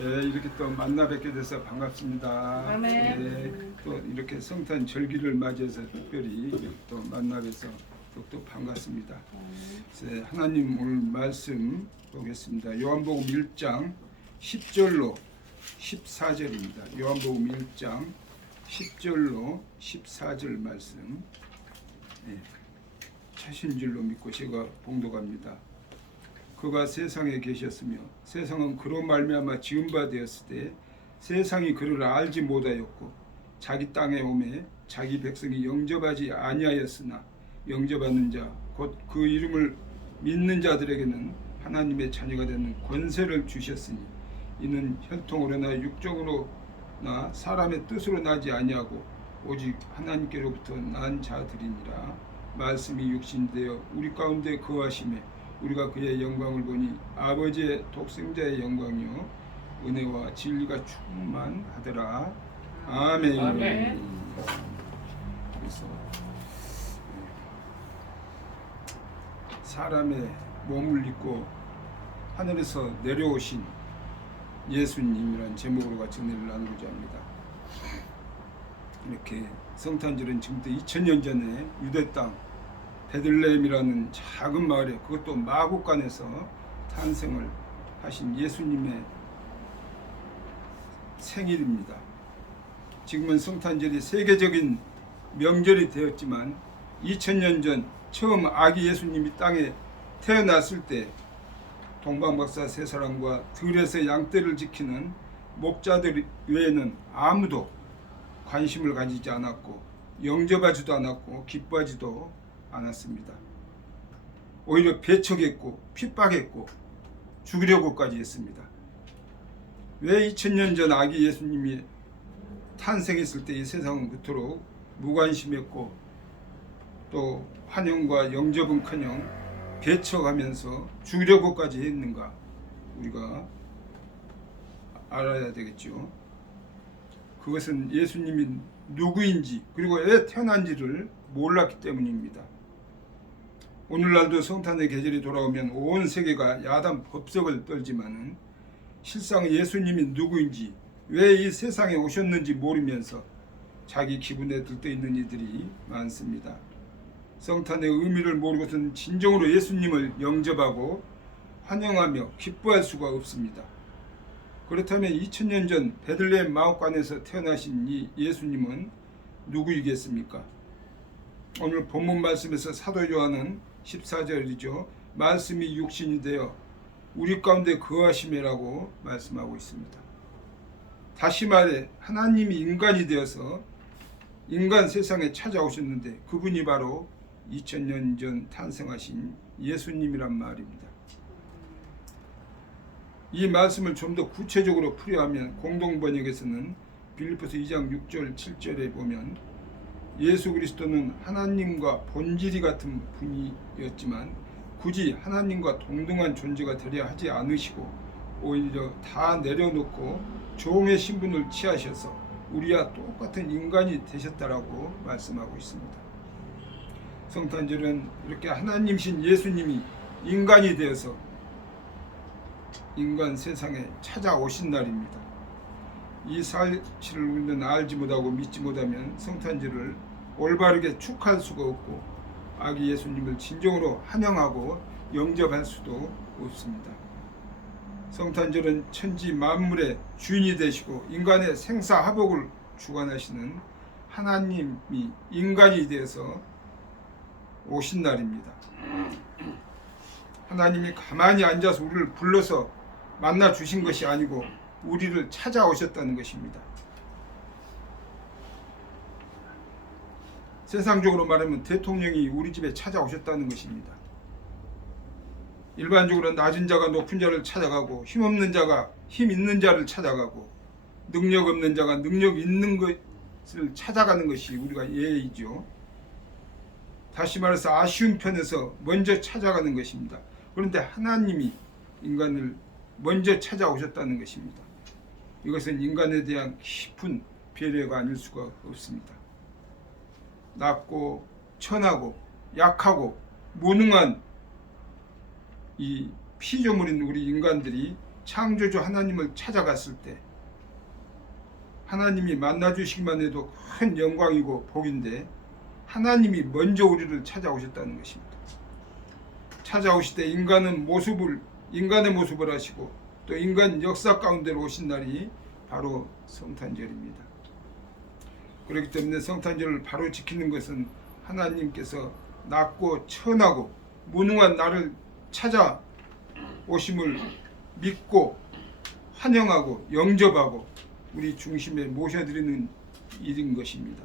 이렇게 또 만나 뵙게 돼서 반갑습니다. 아멘. 또 이렇게 성탄 절기를 맞이해서 특별히 또 만나 뵈서 또 반갑습니다. 하나님 오늘 말씀 보겠습니다. 요한복음 1장 10절로 14절입니다. 요한복음 1장 10절로 14절 말씀. 차신 줄로 믿고 제가 봉독합니다. 그가 세상에 계셨으며 세상은 그로 말미암아 지은 바 되었을 때 세상이 그를 알지 못하였고 자기 땅에 오매 자기 백성이 영접하지 아니하였으나 영접하는 자 곧 그 이름을 믿는 자들에게는 하나님의 자녀가 되는 권세를 주셨으니 이는 혈통으로나 육정으로나 사람의 뜻으로 나지 아니하고 오직 하나님께로부터 난 자들이니라. 말씀이 육신되어 우리 가운데 거하심에 우리가 그의 영광을 보니 아버지의 독생자의 영광이요 은혜와 진리가 충만하더라. 아멘. 아멘. 그래서 사람의 몸을 입고 하늘에서 내려오신 예수님이란 제목으로 같이 은혜를 나누고자 합니다. 이렇게 성탄절은 지금부터 2000년 전에 유대 땅 베들레헴이라는 작은 마을에, 그것도 마국간에서 탄생을 하신 예수님의 생일입니다. 지금은 성탄절이 세계적인 명절이 되었지만 2000년 전 처음 아기 예수님이 땅에 태어났을 때 동방박사 세 사람과 들에서 양떼를 지키는 목자들 외에는 아무도 관심을 가지지 않았고 영접하지도 않았고 기뻐하지도 않았습니다. 오히려 배척했고 핍박했고 죽이려고까지 했습니다. 왜 2000년 전 아기 예수님이 탄생했을 때 이 세상은 그토록 무관심했고 또 환영과 영접은커녕 배척하면서 죽이려고까지 했는가, 우리가 알아야 되겠죠. 그것은 예수님이 누구인지 그리고 왜 태어난지를 몰랐기 때문입니다. 오늘날도 성탄의 계절이 돌아오면 온 세계가 야단 법석을 떨지만은 실상 예수님이 누구인지 왜 이 세상에 오셨는지 모르면서 자기 기분에 들떠있는 이들이 많습니다. 성탄의 의미를 모르고서는 진정으로 예수님을 영접하고 환영하며 기뻐할 수가 없습니다. 그렇다면 2000년 전 베들레헴 마옥간에서 태어나신 이 예수님은 누구이겠습니까? 오늘 본문 말씀에서 사도 요한은 14절이죠. 말씀이 육신이 되어 우리 가운데 거하심이라고 말씀하고 있습니다. 다시 말해 하나님이 인간이 되어서 인간 세상에 찾아오셨는데 그분이 바로 2000년 전 탄생하신 예수님이란 말입니다. 이 말씀을 좀 더 구체적으로 풀이하면 공동번역에서는 빌립보서 2장 6절 7절에 보면 예수 그리스도는 하나님과 본질이 같은 분이었지만 굳이 하나님과 동등한 존재가 되려 하지 않으시고 오히려 다 내려놓고 종의 신분을 취하셔서 우리와 똑같은 인간이 되셨다라고 말씀하고 있습니다. 성탄절은 이렇게 하나님이신 예수님이 인간이 되어서 인간 세상에 찾아오신 날입니다. 이 사실을 우리는 알지 못하고 믿지 못하면 성탄절을 올바르게 축하할 수가 없고 아기 예수님을 진정으로 환영하고 영접할 수도 없습니다. 성탄절은 천지 만물의 주인이 되시고 인간의 생사화복을 주관하시는 하나님이 인간이 되어서 오신 날입니다. 하나님이 가만히 앉아서 우리를 불러서 만나 주신 것이 아니고 우리를 찾아오셨다는 것입니다. 세상적으로 말하면 대통령이 우리 집에 찾아오셨다는 것입니다. 일반적으로 낮은 자가 높은 자를 찾아가고 힘없는 자가 힘 있는 자를 찾아가고 능력 없는 자가 능력 있는 것을 찾아가는 것이 우리가 예의죠. 다시 말해서 아쉬운 편에서 먼저 찾아가는 것입니다. 그런데 하나님이 인간을 먼저 찾아오셨다는 것입니다. 이것은 인간에 대한 깊은 배려가 아닐 수가 없습니다. 낮고 천하고 약하고 무능한 이 피조물인 우리 인간들이 창조주 하나님을 찾아갔을 때 하나님이 만나주시기만 해도 큰 영광이고 복인데 하나님이 먼저 우리를 찾아오셨다는 것입니다. 찾아오실 때 인간의 모습을 하시고 또 인간 역사 가운데로 오신 날이 바로 성탄절입니다. 그렇기 때문에 성탄절을 바로 지키는 것은 하나님께서 낮고 천하고 무능한 나를 찾아오심을 믿고 환영하고 영접하고 우리 중심에 모셔드리는 일인 것입니다.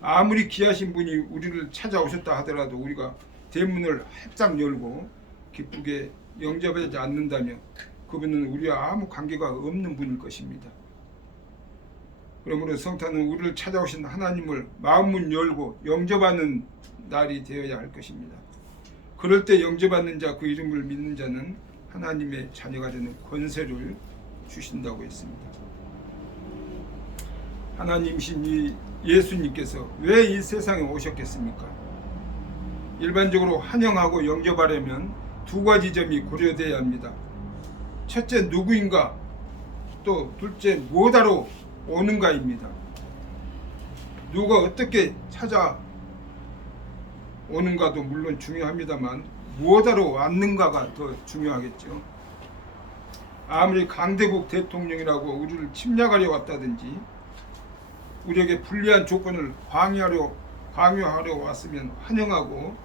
아무리 귀하신 분이 우리를 찾아오셨다 하더라도 우리가 대문을 활짝 열고 기쁘게 영접하지 않는다면 그분은 우리와 아무 관계가 없는 분일 것입니다. 그러므로 성탄은 우리를 찾아오신 하나님을 마음문 열고 영접하는 날이 되어야 할 것입니다. 그럴 때 영접하는 자, 그 이름을 믿는 자는 하나님의 자녀가 되는 권세를 주신다고 했습니다. 하나님이신 이 예수님께서 왜 이 세상에 오셨겠습니까? 일반적으로 환영하고 영접하려면 두 가지 점이 고려되어야 합니다. 첫째, 누구인가? 또 둘째, 뭐하러 오는가입니다. 누가 어떻게 찾아오는가도 물론 중요합니다만 무엇하러 왔는가가 더 중요하겠죠. 아무리 강대국 대통령이라고 우리를 침략하려 왔다든지 우리에게 불리한 조건을 강요하려 왔으면 환영할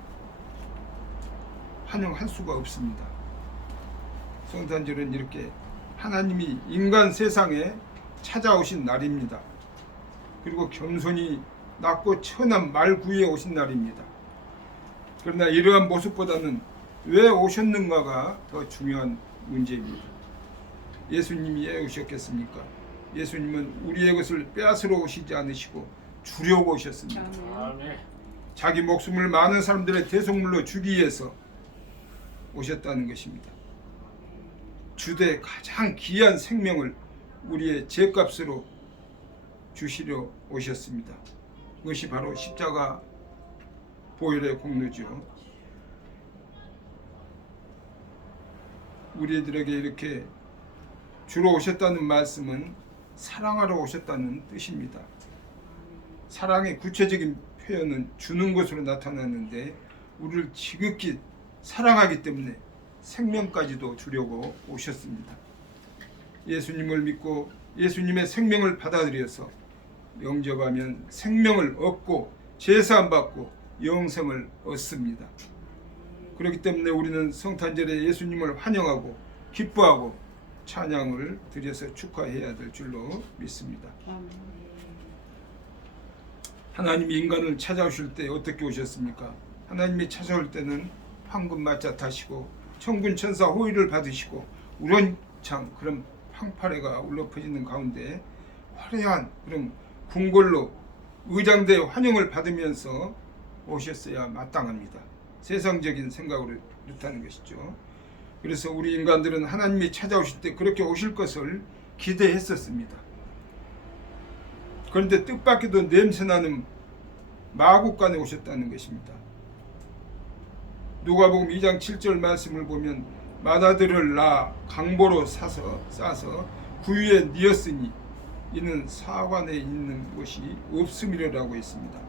수가 없습니다. 성탄절은 이렇게 하나님이 인간 세상에 찾아오신 날입니다. 그리고 겸손히 낮고 천한 말 구유에 오신 날입니다. 그러나 이러한 모습보다는 왜 오셨는가가 더 중요한 문제입니다. 예수님이 왜 오셨겠습니까? 예수님은 우리의 것을 빼앗으러 오시지 않으시고 주려고 오셨습니다. 아멘. 자기 목숨을 많은 사람들의 대속물로 주기 위해서 오셨다는 것입니다. 주되 가장 귀한 생명을 우리의 죄값으로 주시려 오셨습니다. 그것이 바로 십자가 보혈의 공로죠. 우리들에게 이렇게 주러 오셨다는 말씀은 사랑하러 오셨다는 뜻입니다. 사랑의 구체적인 표현은 주는 것으로 나타났는데 우리를 지극히 사랑하기 때문에 생명까지도 주려고 오셨습니다. 예수님을 믿고 예수님의 생명을 받아들여서 영접하면 생명을 얻고 제사함 받고 영생을 얻습니다. 그렇기 때문에 우리는 성탄절에 예수님을 환영하고 기뻐하고 찬양을 드려서 축하해야 될 줄로 믿습니다. 하나님이 인간을 찾아오실 때 어떻게 오셨습니까? 하나님이 찾아올 때는 황금 마자 타시고 천군 천사 호의를 받으시고 우렁창 그런 황파래가 울려 퍼지는 가운데 화려한 그런 궁궐로 의장대 환영을 받으면서 오셨어야 마땅합니다. 세상적인 생각으로 그렇다는 것이죠. 그래서 우리 인간들은 하나님이 찾아오실 때 그렇게 오실 것을 기대했었습니다. 그런데 뜻밖에도 냄새나는 마국간에 오셨다는 것입니다. 누가복음 2장 7절 말씀을 보면 맏아들을 낳아 강보로 싸서 구유에 뉘었으니 이는 사관에 있는 곳이 없음이라고 했습니다.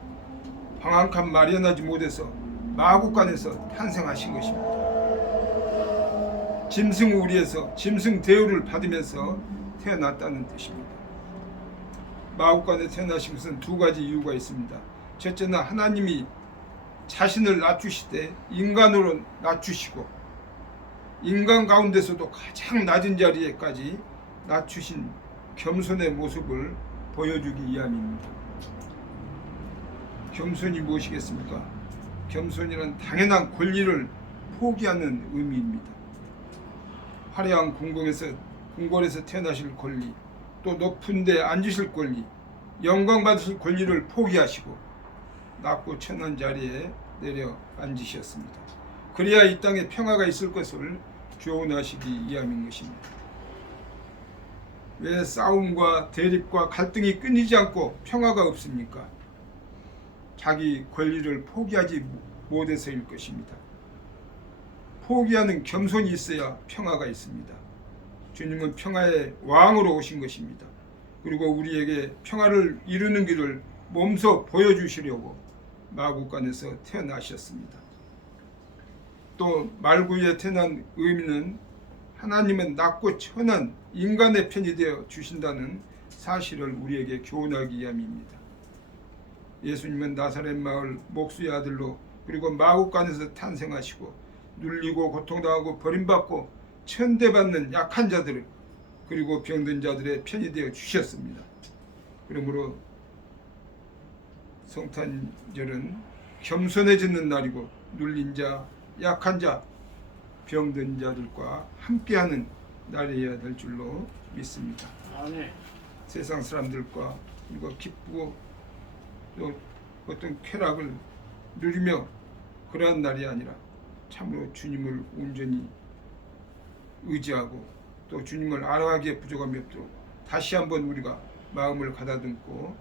방한칸 마련하지 못해서 마국간에서 탄생하신 것입니다. 짐승 우리에서 짐승 대우를 받으면서 태어났다는 뜻입니다. 마국간에 태어나신 것은 두 가지 이유가 있습니다. 첫째는 하나님이 자신을 낮추실 때 인간으로 낮추시고 인간 가운데서도 가장 낮은 자리에까지 낮추신 겸손의 모습을 보여주기 위함입니다. 겸손이 무엇이겠습니까? 겸손이란 당연한 권리를 포기하는 의미입니다. 화려한 궁궐에서 태어나실 권리, 또 높은 데 앉으실 권리, 영광 받으실 권리를 포기하시고 낮고 천한 자리에 내려 앉으셨습니다. 그래야 이 땅에 평화가 있을 것을 교훈하시기 위함인 것입니다. 왜 싸움과 대립과 갈등이 끊이지 않고 평화가 없습니까? 자기 권리를 포기하지 못해서일 것입니다. 포기하는 겸손이 있어야 평화가 있습니다. 주님은 평화의 왕으로 오신 것입니다. 그리고 우리에게 평화를 이루는 길을 몸소 보여주시려고 마구간에서 태어나셨습니다. 또 말구에 태어난 의미는 하나님은 낮고 천한 인간의 편이 되어 주신다는 사실을 우리에게 교훈하기 위함입니다. 예수님은 나사렛 마을 목수의 아들로 그리고 마구간에서 탄생하시고 눌리고 고통당하고 버림받고 천대받는 약한 자들 그리고 병든 자들의 편이 되어 주셨습니다. 그러므로 성탄절은 겸손해지는 날이고 눌린 자, 약한 자, 병든 자들과 함께하는 날이어야 될 줄로 믿습니다. 아멘. 세상 사람들과 이거 기쁘고 또 어떤 쾌락을 누리며 그러한 날이 아니라 참으로 주님을 온전히 의지하고 또 주님을 알아가기에 부족함이 없도록 다시 한번 우리가 마음을 가다듬고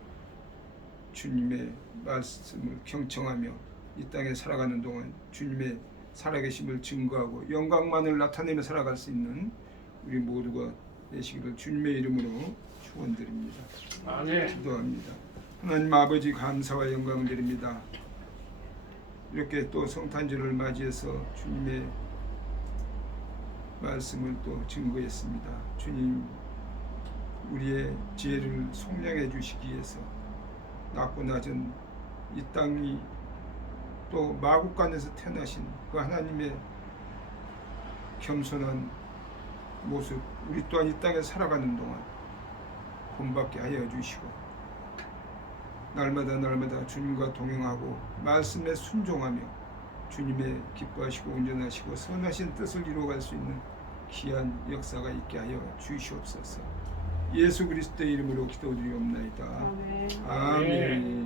주님의 말씀을 경청하며 이 땅에 살아가는 동안 주님의 살아계심을 증거하고 영광만을 나타내며 살아갈 수 있는 우리 모두가 되시기를 주님의 이름으로 축원드립니다. 아멘. 기도합니다. 하나님 아버지 감사와 영광을 드립니다. 이렇게 또 성탄절을 맞이해서 주님의 말씀을 또 증거했습니다. 주님 우리의 지혜를 속량해 주시기 위해서 낮고 낮은 이 땅이 또 마구간에서 태어나신 그 하나님의 겸손한 모습 우리 또한 이 땅에 살아가는 동안 본받게 하여 주시고 날마다 주님과 동행하고 말씀에 순종하며 주님의 기뻐하시고 온전하시고 선하신 뜻을 이루어갈 수 있는 귀한 역사가 있게 하여 주시옵소서. 예수 그리스도의 이름으로 기도드리옵나이다. 아멘. 아멘.